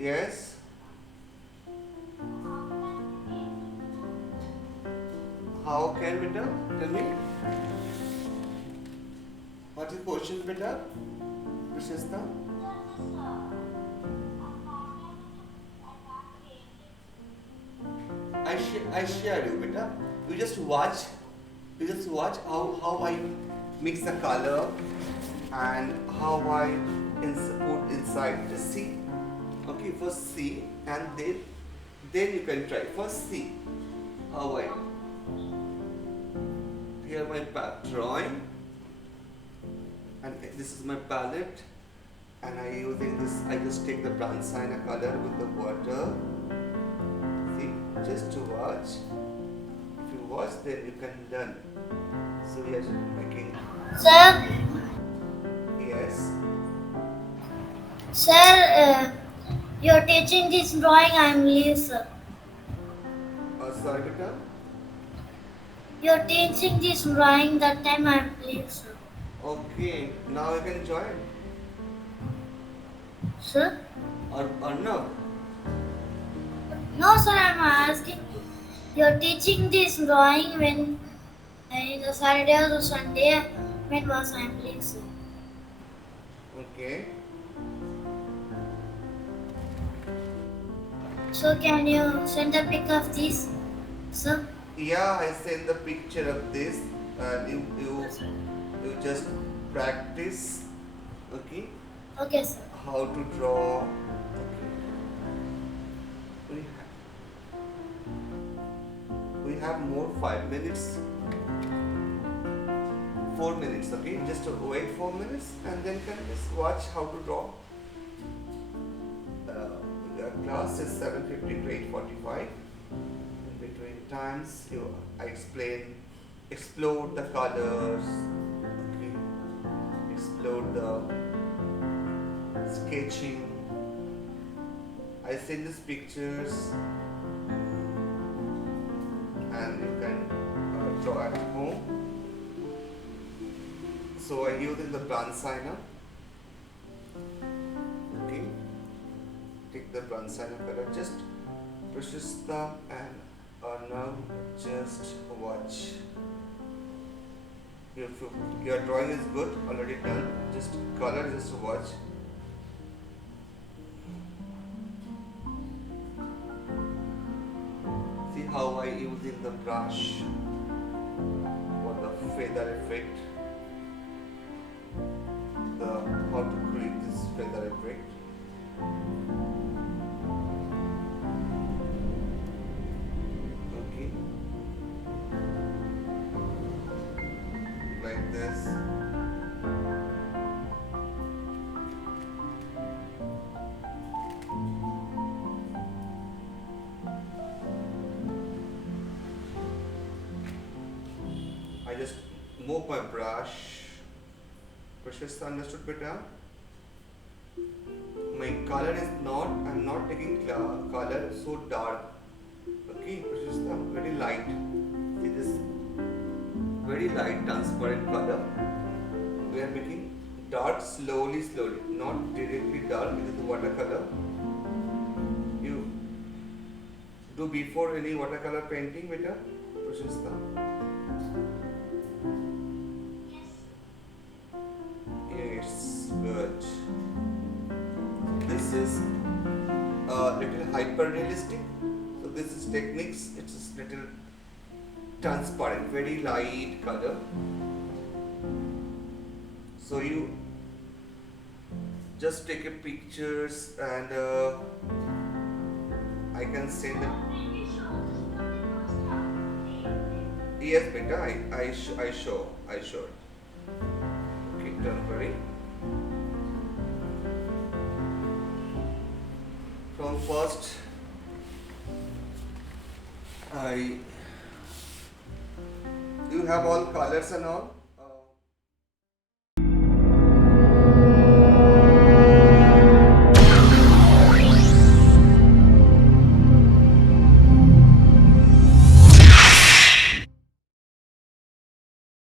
Yes. How can beta? Tell me. What is the question beta? Prashista? I share you beta. You just watch. You just watch how I mix the color and how I put inside. Just see. Okay, first see and then you can try. First see how I here my drawing, and this is my palette, and I using this. I just take the bronze sienna color with the water. See, just to watch. If you watch, then you can learn. So we are making. Sir, Yes. sir, you're teaching this drawing. I'm leave, sir. Sorry, Beta. You're teaching this drawing. That time I'm leave, sir. Okay, now you can join. Sir? Or no? No, sir. I'm asking. You're teaching this drawing when in the Saturday or the Sunday when was I'm leave, sir. Okay. So can you send a pic of this, sir? Yeah, I send the picture of this, and Yes, sir. you just practice. Okay. Okay, sir. How to draw. We we have more 5 minutes. 4 minutes. Okay. Just wait 4 minutes and then can just watch how to draw. The class is 7:50 to 8:45. In between times, I explore the colors, okay, explore the sketching. I send these pictures, and you can draw at home. So I using the bronze signer. Okay, take the bronze signer color. Just precious thumb and now just watch. If your drawing is good, already done, just color, just watch. See how I using the brush for the feather effect. How to create this feather effect. Okay, like this. I just move my brush. Precious, understood better? My color is not, I'm not taking color so dark. Okay, Precious, very light. See this very light transparent color. We are making dark slowly, not directly dark. It is the watercolor. You do before any watercolor painting, beta, Precious. It's good. This is a little hyper realistic. So this is techniques. It's a little transparent, very light color. So you just take a pictures and I can send it. Yes, beta. I show. Okay, don't worry. From first, I. Do you have all colors and all?